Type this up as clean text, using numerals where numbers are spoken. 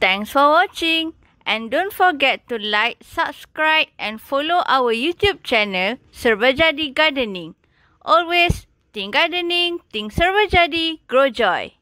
Thanks for watching. And don't forget to like, subscribe and follow our YouTube channel Serbajadi Gardening. Always think gardening, think Serbajadi, grow joy.